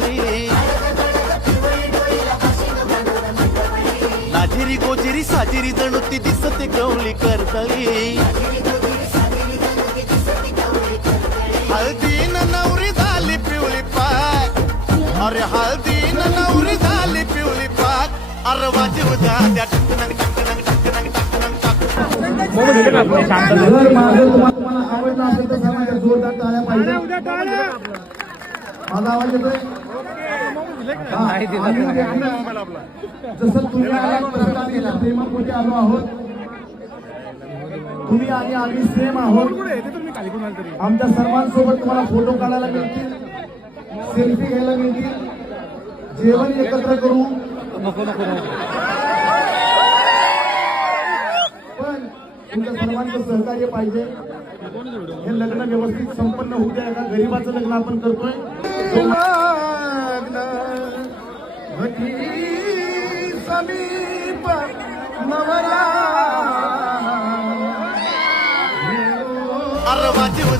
करतळी नाझिरी गोजिरी साजिरी जणू ती दिसते गवळी करतळी हळदीन नवरी झाली पिवळी पाक अरे हळदीन नवरी झाली पिवळी पाक अरे वाजव द्या टकनंग टकनंग टकनंग टकनंग टक जर माझं तुम्हाला आवडलं असेल तर सांगा जोरदार टाळ्या पाहिजे माझा आवाज येतोय जसं तुम्ही आला प्रेमापोटी आलो आहोत तुम्ही आणि आम्ही सेम आहोत आमच्या सर्वांसोबत तुम्हाला फोटो काढायला मिळतील सेल्फी घ्यायला मिळतील जेवण एकत्र करू पण तुमच्या सर्वांचं सहकार्य पाहिजे हे लग्न व्यवस्थित संपन्न होऊ द्या एका गरीबाचं लग्न आपण करतोय समीप नवरा अरे वाजव